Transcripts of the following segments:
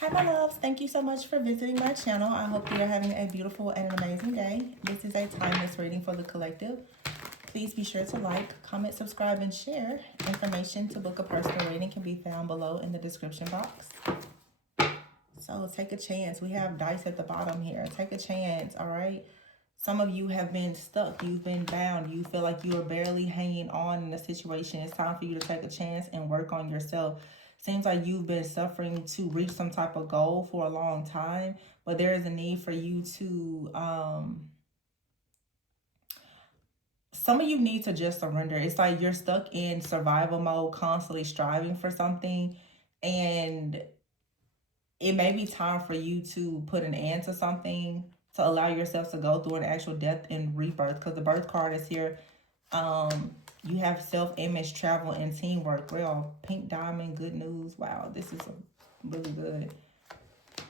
Hi my loves, thank you so much for visiting my channel. I hope you are having a beautiful and an amazing day. This is a timeless reading for the collective. Please be sure to like, comment, subscribe, and share. Information to book a personal reading can be found below in the description box. So take a chance. We have dice at the bottom here. Take a chance, all right? Some of you have been stuck. You've been bound. You feel like you are barely hanging on in a situation. It's time for you to take a chance and work on yourself. Seems like you've been suffering to reach some type of goal for a long time, but there is a need for you to, some of you need to just surrender. It's like you're stuck in survival mode, constantly striving for something, and it may be time for you to put an end to something, to allow yourself to go through an actual death and rebirth, because the birth card is here. You have self-image, travel, and teamwork. Real pink diamond, good news. Wow, this is really good.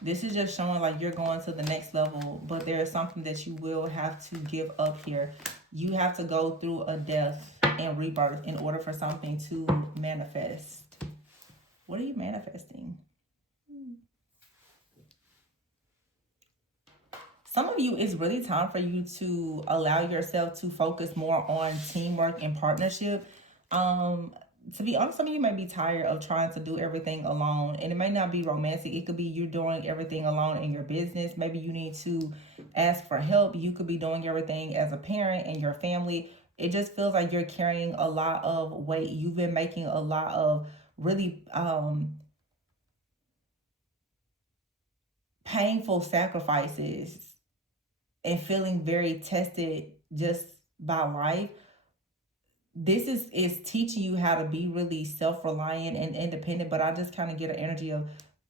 This is just showing like you're going to the next level, but there is something that you will have to give up here. You have to go through a death and rebirth in order for something to manifest. What are you manifesting? Some of you, it's really time for you to allow yourself to focus more on teamwork and partnership. To be honest, some of you might be tired of trying to do everything alone, and it may not be romantic. It could be you're doing everything alone in your business. Maybe you need to ask for help. You could be doing everything as a parent and your family. It just feels like you're carrying a lot of weight. You've been making a lot of really painful sacrifices and feeling very tested just by life. This is teaching you how to be really self-reliant and independent, but I just kind of get an energy of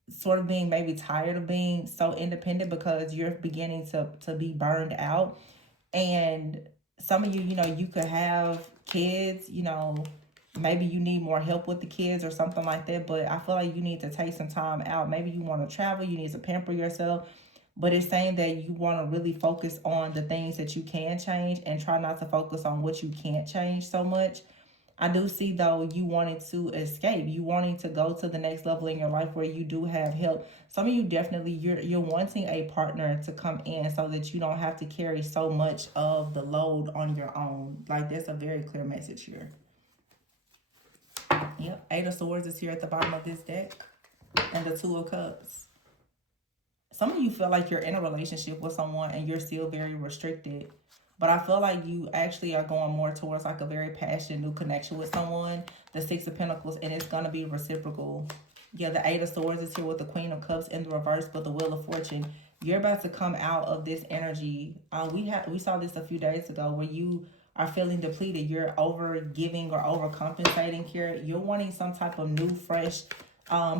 sort of being maybe tired of being so independent because you're beginning to be burned out. And some of you, you could have kids, maybe you need more help with the kids or something like that, but I feel like you need to take some time out. Maybe you want to travel, you need to pamper yourself, but it's saying that you want to really focus on the things that you can change and try not to focus on what you can't change so much. I do see though you wanting to escape, you wanting to go to the next level in your life where you do have help. Some of you definitely you're wanting a partner to come in so that you don't have to carry so much of the load on your own. Like that's a very clear message here. Yep, Eight of Swords is here at the bottom of this deck, and the Two of Cups. Some of you feel like you're in a relationship with someone and you're still very restricted. But I feel like you actually are going more towards like a very passionate new connection with someone. The Six of Pentacles, and it's going to be reciprocal. Yeah, the Eight of Swords is here with the Queen of Cups in the reverse, but the Wheel of Fortune. You're about to come out of this energy. We saw this a few days ago where you are feeling depleted. You're over giving or overcompensating here. You're wanting some type of new, fresh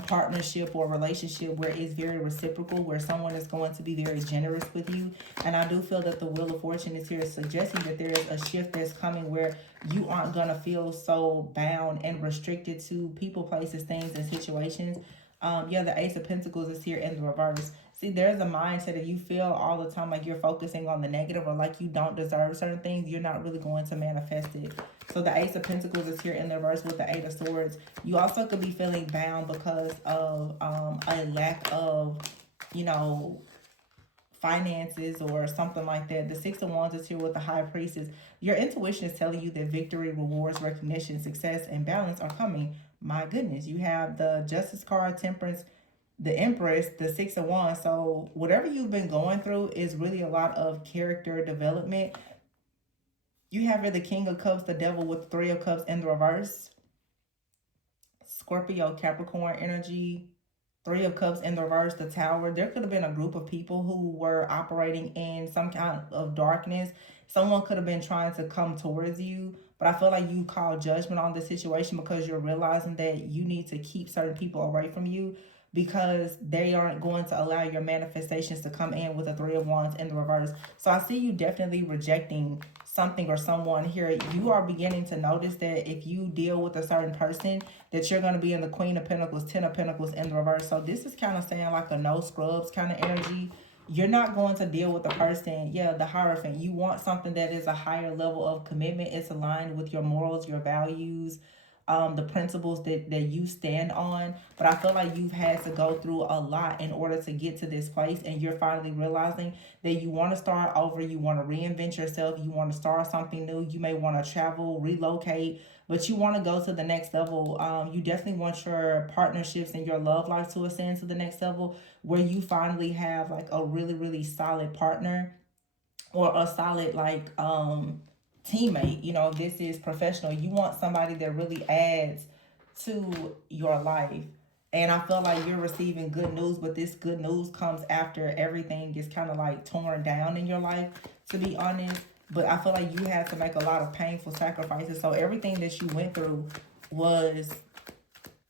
partnership or relationship where it's very reciprocal, where someone is going to be very generous with you. And I do feel that the Wheel of Fortune is here suggesting that there is a shift that's coming where you aren't going to feel so bound and restricted to people, places, things, and situations. Yeah, the Ace of Pentacles is here in the reverse. See, there's a mindset that you feel all the time like you're focusing on the negative or like you don't deserve certain things. You're not really going to manifest it. So the Ace of Pentacles is here in the reverse with the Eight of Swords. You also could be feeling bound because of a lack of, finances or something like that. The Six of Wands is here with the High Priestess. Your intuition is telling you that victory, rewards, recognition, success, and balance are coming. My goodness, you have the Justice card, Temperance, the Empress, the Six of Wands. So whatever you've been going through is really a lot of character development. You have here the King of Cups, the Devil with the Three of Cups in the reverse. Scorpio, Capricorn energy. Three of Cups in the reverse, the Tower. There could have been a group of people who were operating in some kind of darkness. Someone could have been trying to come towards you, but I feel like you call judgment on the situation because you're realizing that you need to keep certain people away from you because they aren't going to allow your manifestations to come in with the Three of Wands in the reverse. So I see you definitely rejecting something or someone here. You are beginning to notice that if you deal with a certain person, that you're going to be in the Queen of Pentacles, Ten of Pentacles in the reverse. So this is kind of saying like a no scrubs kind of energy. You're not going to deal with the person, yeah, the Hierophant. You want something that is a higher level of commitment. It's aligned with your morals, your values. the principles that you stand on. But I feel like you've had to go through a lot in order to get to this place, and you're finally realizing that you want to start over, you want to reinvent yourself, you want to start something new, you may want to travel, relocate, but you want to go to the next level. You definitely want your partnerships and your love life to ascend to the next level, where you finally have like a really, really solid partner, or a solid like teammate. You know, this is professional. You want somebody that really adds to your life. And I feel like you're receiving good news, but this good news comes after everything is kind of like torn down in your life, to be honest. But I feel like you had to make a lot of painful sacrifices. So everything that you went through was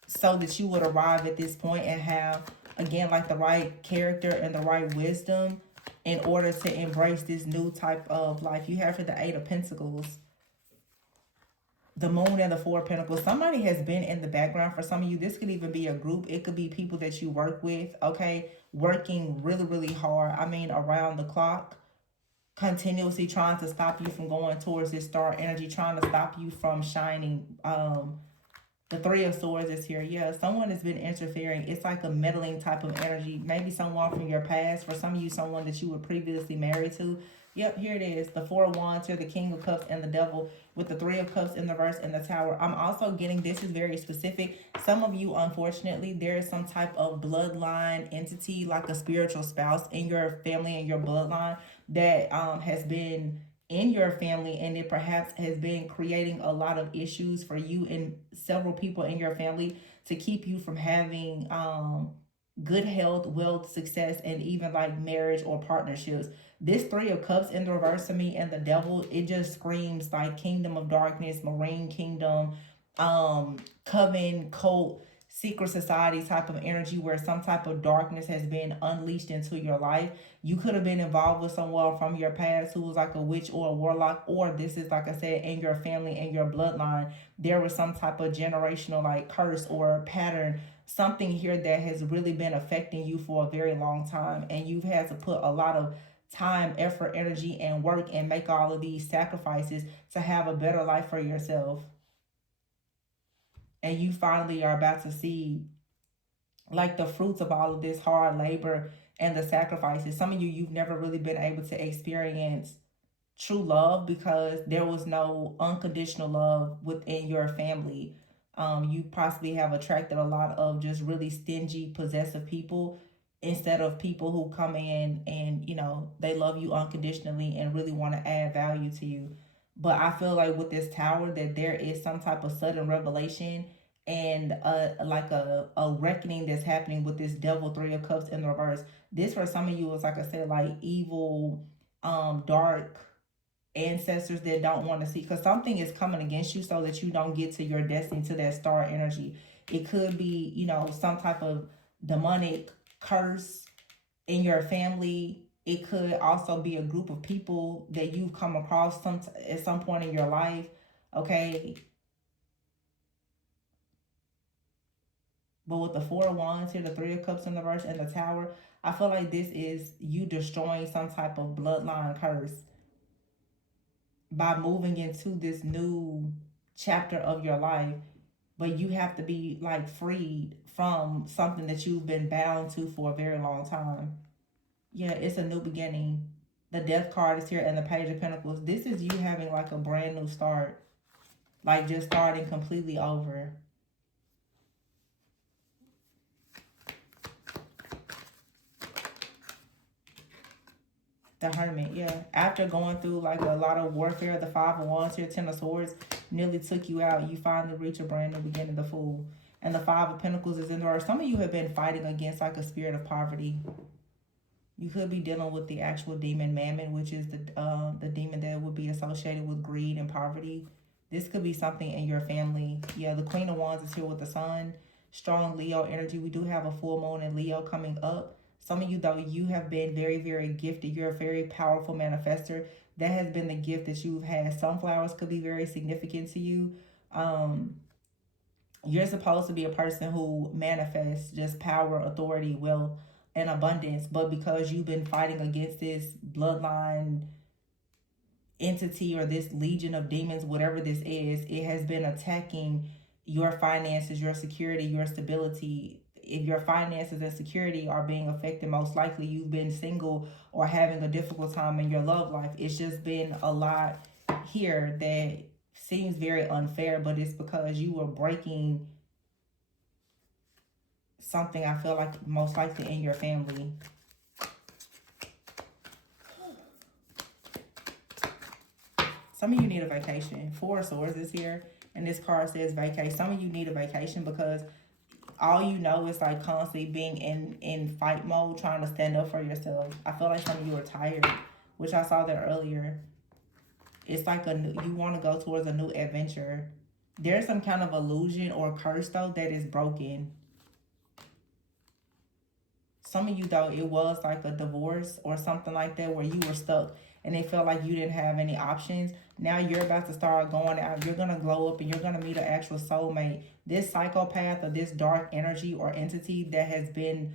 so that you would arrive at this point and have, again, like the right character and the right wisdom in order to embrace this new type of life. You have for the Eight of Pentacles, the Moon, and the Four of Pentacles. Somebody has been in the background for some of you. This could even be a group. It could be people that you work with, okay? Working really, really hard. I mean, around the clock, continuously trying to stop you from going towards this star energy, trying to stop you from shining. The Three of Swords is here. Yeah, someone has been interfering. It's like a meddling type of energy. Maybe someone from your past. For some of you, someone that you were previously married to. Yep, here it is. The Four of Wands here, the King of Cups, and the Devil, with the Three of Cups in the reverse and the Tower. I'm also getting, this is very specific. Some of you, unfortunately, there is some type of bloodline entity, like a spiritual spouse in your family and your bloodline that has been in your family, and it perhaps has been creating a lot of issues for you and several people in your family to keep you from having good health, wealth, success, and even like marriage or partnerships. This Three of Cups in the reverse to me, and the Devil, it just screams like kingdom of darkness, marine kingdom, coven, cult, secret society type of energy, where some type of darkness has been unleashed into your life. You could have been involved with someone from your past who was like a witch or a warlock, or this is, like I said, in your family and your bloodline. There was some type of generational like curse or pattern, something here that has really been affecting you for a very long time, and you've had to put a lot of time, effort, energy, and work, and make all of these sacrifices to have a better life for yourself. And you finally are about to see like the fruits of all of this hard labor and the sacrifices. Some of you, you've never really been able to experience true love because there was no unconditional love within your family. You possibly have attracted a lot of just really stingy, possessive people, instead of people who come in and, you know, they love you unconditionally and really want to add value to you. But I feel like with this Tower that there is some type of sudden revelation and like a reckoning that's happening with this Devil, Three of Cups in the reverse. This for some of you is, like I said, like evil, dark ancestors that don't want to see, because something is coming against you so that you don't get to your destiny, to that star energy. It could be, you know, some type of demonic curse in your family. It could also be a group of people that you've come across at some point in your life, okay? But with the Four of Wands here, the Three of Cups in the reverse, and the Tower, I feel like this is you destroying some type of bloodline curse by moving into this new chapter of your life. But you have to be like freed from something that you've been bound to for a very long time. Yeah, it's a new beginning. The Death card is here, and the Page of Pentacles. This is you having like a brand new start, like just starting completely over. The Hermit, yeah. After going through like a lot of warfare, the Five of Wands here, Ten of Swords, nearly took you out. You finally reach a brand new beginning, the Fool. And the Five of Pentacles is in there. Some of you have been fighting against like a spirit of poverty. You could be dealing with the actual demon Mammon, which is the demon that would be associated with greed and poverty. This could be something in your family. Yeah, the Queen of Wands is here with the Sun. Strong Leo energy. We do have a full moon in Leo coming up. Some of you, though, you have been very, very gifted. You're a very powerful manifester. That has been the gift that you've had. Sunflowers could be very significant to you. You're supposed to be a person who manifests just power, authority, wealth, and abundance. But because you've been fighting against this bloodline entity or this legion of demons, whatever this is, it has been attacking your finances, your security, your stability. If your finances and security are being affected, most likely you've been single or having a difficult time in your love life. It's just been a lot here that seems very unfair, but it's because you were breaking something, I feel like, most likely in your family. Some of you need a vacation. Four of Swords is here, and this card says vacate. Some of you need a vacation because all you know is like constantly being in fight mode, trying to stand up for yourself. I feel like some of you are tired, which I saw that earlier. It's like you want to go towards a new adventure. There's some kind of illusion or curse though that is broken. Some of you though, it was like a divorce or something like that where you were stuck and they felt like you didn't have any options. Now you're about to start going out. You're going to glow up and you're going to meet an actual soulmate. This psychopath or this dark energy or entity that has been,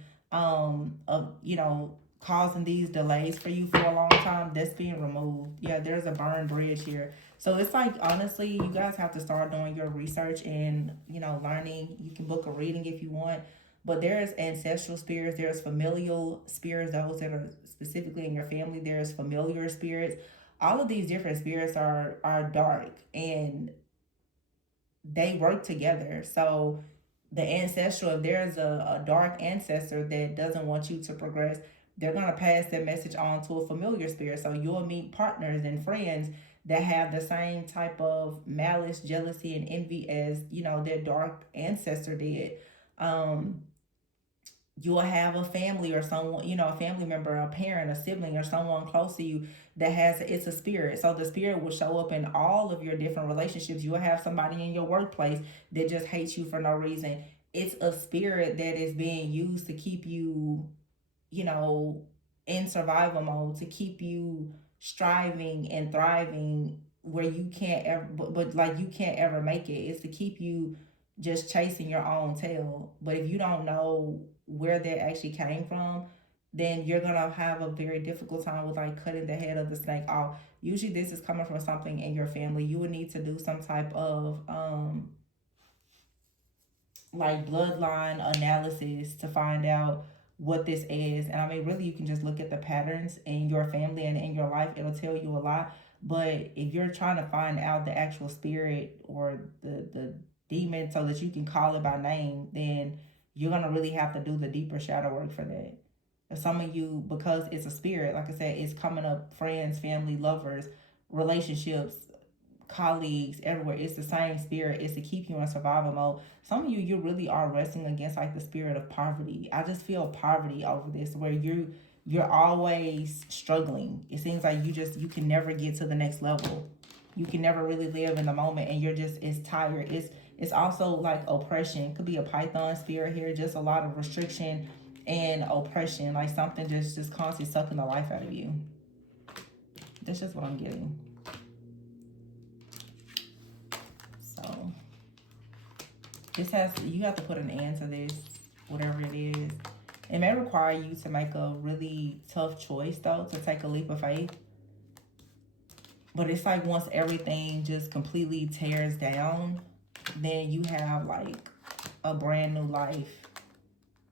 causing these delays for you for a long time, that's being removed. Yeah, there's a burned bridge here. So it's like, honestly, you guys have to start doing your research and, learning. You can book a reading if you want. But there's ancestral spirits, there's familial spirits, those that are specifically in your family, there's familiar spirits. All of these different spirits are dark and they work together. So the ancestral, if there's a dark ancestor that doesn't want you to progress, they're going to pass that message on to a familiar spirit. So you'll meet partners and friends that have the same type of malice, jealousy, and envy as, their dark ancestor did. You'll have a family or someone, a family member, a parent, a sibling, or someone close to you that it's a spirit. So the spirit will show up in all of your different relationships. You'll have somebody in your workplace that just hates you for no reason. It's a spirit that is being used to keep you, in survival mode, to keep you striving and thriving where you can't ever, but like you can't ever make it. It's to keep you just chasing your own tail. But if you don't know where that actually came from, then you're gonna have a very difficult time with like cutting the head of the snake off. Usually this is coming from something in your family. You would need to do some type of like bloodline analysis to find out what this is. And I mean, really, you can just look at the patterns in your family and in your life. It'll tell you a lot. But if you're trying to find out the actual spirit or the demon so that you can call it by name, then you're going to really have to do the deeper shadow work for that. Some of you, because it's a spirit, like I said, it's coming up friends, family, lovers, relationships, colleagues, everywhere. It's the same spirit. It's to keep you in survival mode. Some of you really are wrestling against like the spirit of poverty. I just feel poverty over this, where you're always struggling. It seems like you can never get to the next level. You can never really live in the moment, and it's tired. It's also like oppression. Could be a Python spirit here. Just a lot of restriction and oppression, like something just constantly sucking the life out of you. That's just what I'm getting. So you have to put an end to this, whatever it is. It may require you to make a really tough choice though, to take a leap of faith. But it's like once everything just completely tears down, then you have like a brand new life.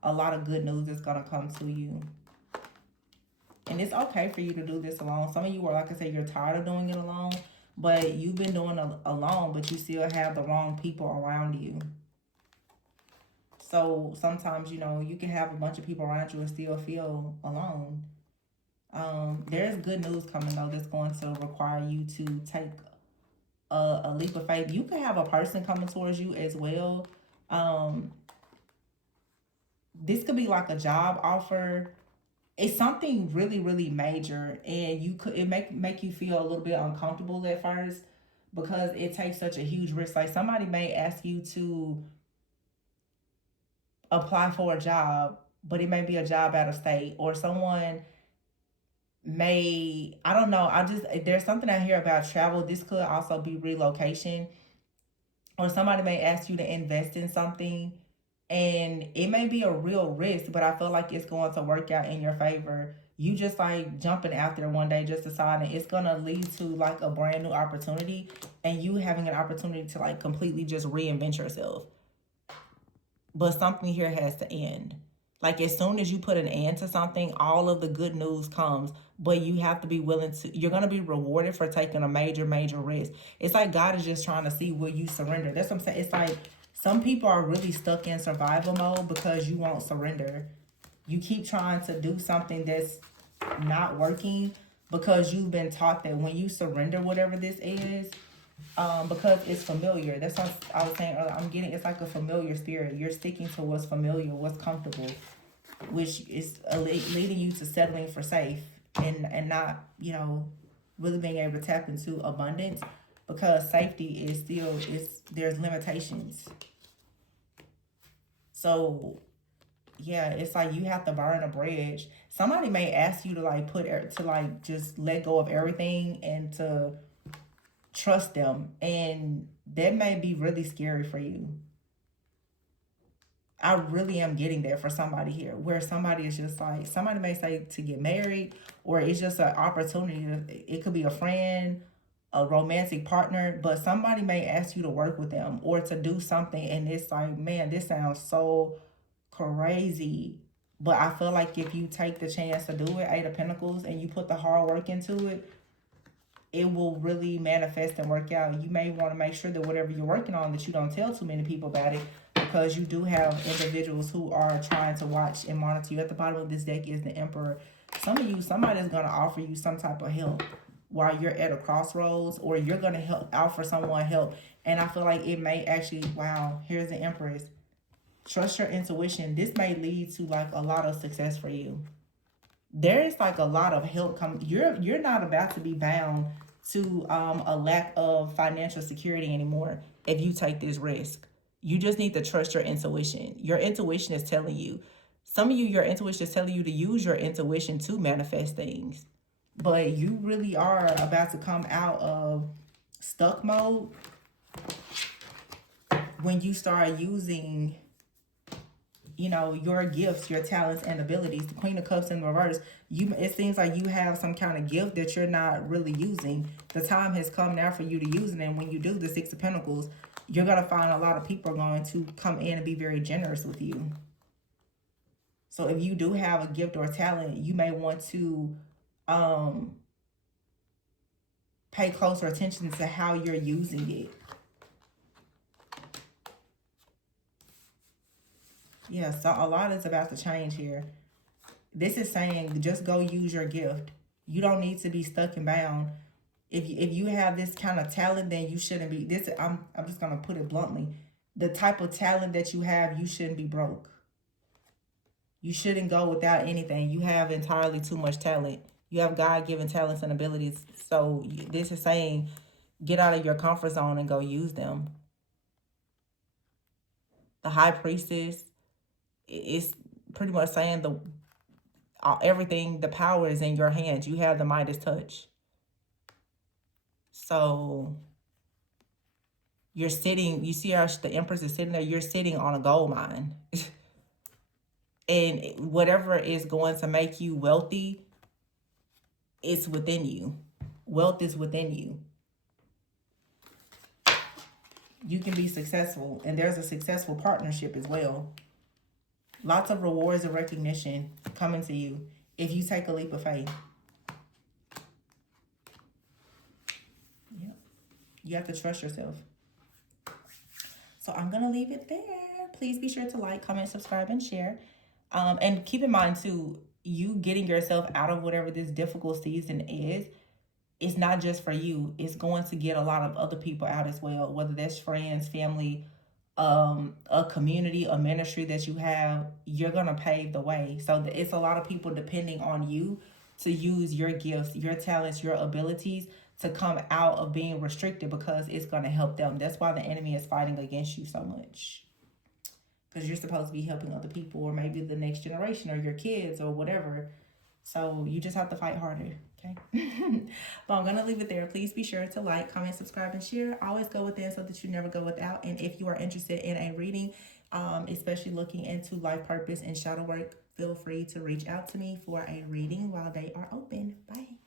A lot of good news is gonna come to you. And it's okay for you to do this alone. Some of you are, like I said, you're tired of doing it alone, but you've been doing it alone, but you still have the wrong people around you. So sometimes, you can have a bunch of people around you and still feel alone. There's good news coming though that's going to require you to take a leap of faith. You could have a person coming towards you as well. This could be like a job offer. It's something really, really major, and it make you feel a little bit uncomfortable at first because it takes such a huge risk. Like somebody may ask you to apply for a job, but it may be a job out of state, or someone may, I don't know. There's something I hear about travel. This could also be relocation, or somebody may ask you to invest in something And it may be a real risk, but I feel like it's going to work out in your favor. You just like jumping after one day, just deciding it's going to lead to like a brand new opportunity, and you having an opportunity to like completely just reinvent yourself. But something here has to end. Like as soon as you put an end to something, all of the good news comes. But you have to be willing to, you're going to be rewarded for taking a major, major risk. It's like God is just trying to see, will you surrender? That's what I'm saying. It's like some people are really stuck in survival mode because you won't surrender. You keep trying to do something that's not working because you've been taught that when you surrender whatever this is, because it's familiar. That's what I was saying earlier. I'm getting, it's like a familiar spirit. You're sticking to what's familiar, what's comfortable, which is leading you to settling for safe, and not, you know, really being able to tap into abundance, because safety is still, is, there's limitations. So yeah, it's like you have to burn a bridge. Somebody may ask you to like to like just let go of everything and to trust them, and that may be really scary for you. I really am getting there for somebody here, where somebody is just like, somebody may say to get married, or it's just an opportunity. It could be a friend, a romantic partner, but somebody may ask you to work with them or to do something, and it's like, man, this sounds so crazy. But I feel like if you take the chance to do it, Eight of Pentacles, and you put the hard work into it, it will really manifest and work out. You may want to make sure that whatever you're working on, that you don't tell too many people about it, because you do have individuals who are trying to watch and monitor you. At the bottom of this deck is the Emperor. Some of you, somebody's going to offer you some type of help while you're at a crossroads, or you're going to help offer someone help. And I feel like it may actually, wow, here's the Empress. Trust your intuition. This may lead to like a lot of success for you. There's like a lot of help coming. You're not about to be bound to a lack of financial security anymore if you take this risk. You just need to trust your intuition. Your intuition is telling you. Some of you, your intuition is telling you to use your intuition to manifest things. But you really are about to come out of stuck mode when you start using, you know, your gifts, your talents and abilities. The Queen of Cups in reverse, it seems like you have some kind of gift that you're not really using. The time has come now for you to use it, and when you do, the Six of Pentacles, you're going to find a lot of people are going to come in and be very generous with you. So if you do have a gift or a talent, you may want to pay closer attention to how you're using it. Yeah, so a lot is about to change here. This is saying just go use your gift. You don't need to be stuck and bound. If you have this kind of talent, then you shouldn't be. This, I'm just gonna put it bluntly. The type of talent that you have, you shouldn't be broke. You shouldn't go without anything. You have entirely too much talent. You have God-given talents and abilities. So this is saying, get out of your comfort zone and go use them. The High Priestess is pretty much saying everything, the power is in your hands. You have the Midas touch. So you're sitting, you see how the Empress is sitting there, you're sitting on a gold mine. And whatever is going to make you wealthy, it's within you. Wealth is within you. You can be successful, and there's a successful partnership as well. Lots of rewards and recognition coming to you if you take a leap of faith. Yep. You have to trust yourself. So I'm going to leave it there. Please be sure to like, comment, subscribe, and share. And keep in mind, too, you getting yourself out of whatever this difficult season is, it's not just for you. It's going to get a lot of other people out as well, whether that's friends, family, a community, a ministry that you have. You're going to pave the way. So it's a lot of people depending on you to use your gifts, your talents, your abilities to come out of being restricted, because it's going to help them. That's why the enemy is fighting against you so much. Because you're supposed to be helping other people, or maybe the next generation, or your kids, or whatever. So you just have to fight harder, okay? But I'm going to leave it there. Please be sure to like, comment, subscribe, and share. Always go within so that you never go without. And if you are interested in a reading, especially looking into life purpose and shadow work, feel free to reach out to me for a reading while they are open. Bye.